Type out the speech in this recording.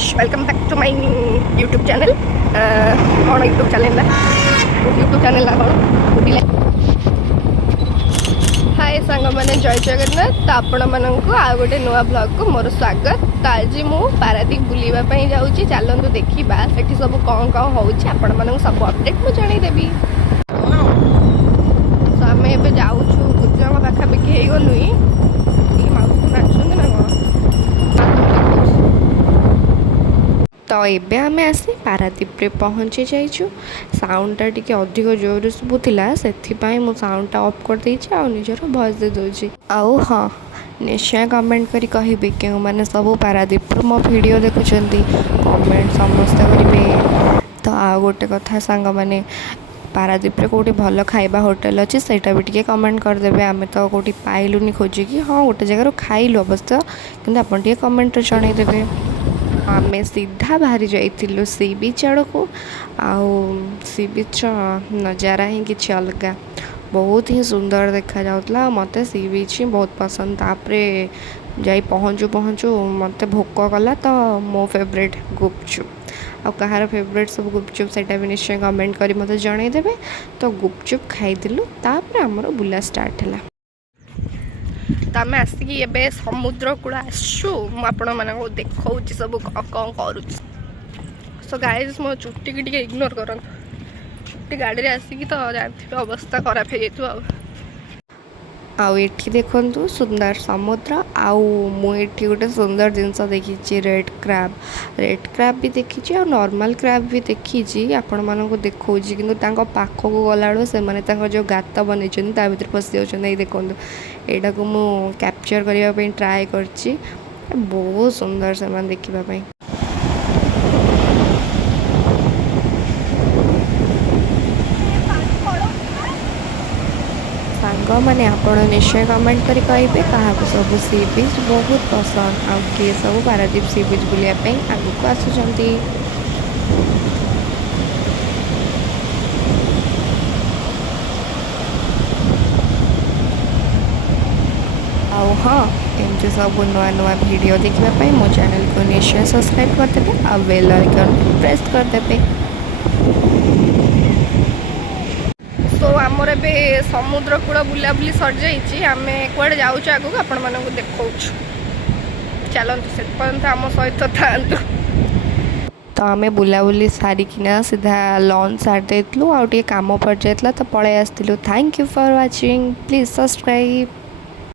Guys welcome back to my YouTube channel कौन YouTube channel ना कौन हाय सांग मैंने जय जगन्नाथ तो आपण मानक आ गोटे नुआ ब्लॉग को मोर स्वागत तो आज मु पारादीप बुलावाई जाऊँगी चलतु देखा से सब कौन कौन हो सब अपडेट मुझे जनईदेवी तो आम ए जाऊँ गुजरात पाखापाखि हो गलु माउस नाचुंत ना कौन तो ये आम आसी पारादीप पहुँची जाइछु साउंडटा टिके अधिक जोर शुभुला से साउंडटा ऑफ कर देछि आ निजर वॉइस दे दोछि आउ हाँ निश्चय कमेंट करी कहिबे के माने सब पारादीप मो वीडियो देखुचंती कमेंट समस्त करिवे तो आ गोटे कथा सांग माने पारादीप कौटी भल खाइबा होटेल अच्छी सेटा भी टी कमेंट करदे आम तो कौटी पाइलुनी खोजिकी हाँ गोटे जगार खाइलु अवश्य कि आपन टी कमेंट जनईदेवे आम सीधा बाहरी जाइलु सी बीच आड़ को आउ सी बीच नजारा ही किसी अलग बहुत ही सुंदर देखा जाउतला मते सी बीच ही बहुत पसंद तापरे जाई पहुँचू पहुँचू मते भोक कला तो मो फेवरेट गुपचुप आ कहार फेवरेट सब गुपचुप सेटा भी निश्चय कमेंट करी मते जनईदेवे तो गुपचुप खाइलु तापरे हमर बुला स्टार्ट है तो आम आसिक ए समुद्र कूल आसु आपको देखा सब कौन कर सो गाइस मो चुट्टी की इग्नोर कर चुट्टी गाड़ी आसिक तो जानते अवस्था खराब हो जाए आउ एठी देखंतु सुंदर समुद्र आउ मुझे गोटे सुंदर जिनस देखी रेड क्रैब भी देखी और नॉर्मल क्रैब भी देखी आपण मानक देखा कि पाखक गला से माने जो गात बन भर पशि जाऊँ देखो यहाँ को मु कैप्चर करने ट्राए कर बहुत सुंदर से देखापी सांग मैंने आपण निश्चय कमेंट करी कहिबे क्या सब सी बीच बहुत पसंद आ किए सब पारादीप सी बीच बुलायापी आगू आसुँच आउ हाँ एमती सब नुआ नुआ वीडियो देखापी मो चैनल को निश्चय सब्सक्राइब करदे आ बेल आइकन प्रेस करदे तो आमर ए समुद्र कूल बुलाबुली सर जाइए आम कड़े जाऊँ आगू आपण मानक देखा चलतु से पर्यंत आम सहित था तो आम बुलाबुली सारिकिना सीधा लंच सारी देलु आउ कम पड़ जाता तो पलि आसलु thank you for watching please subscribe.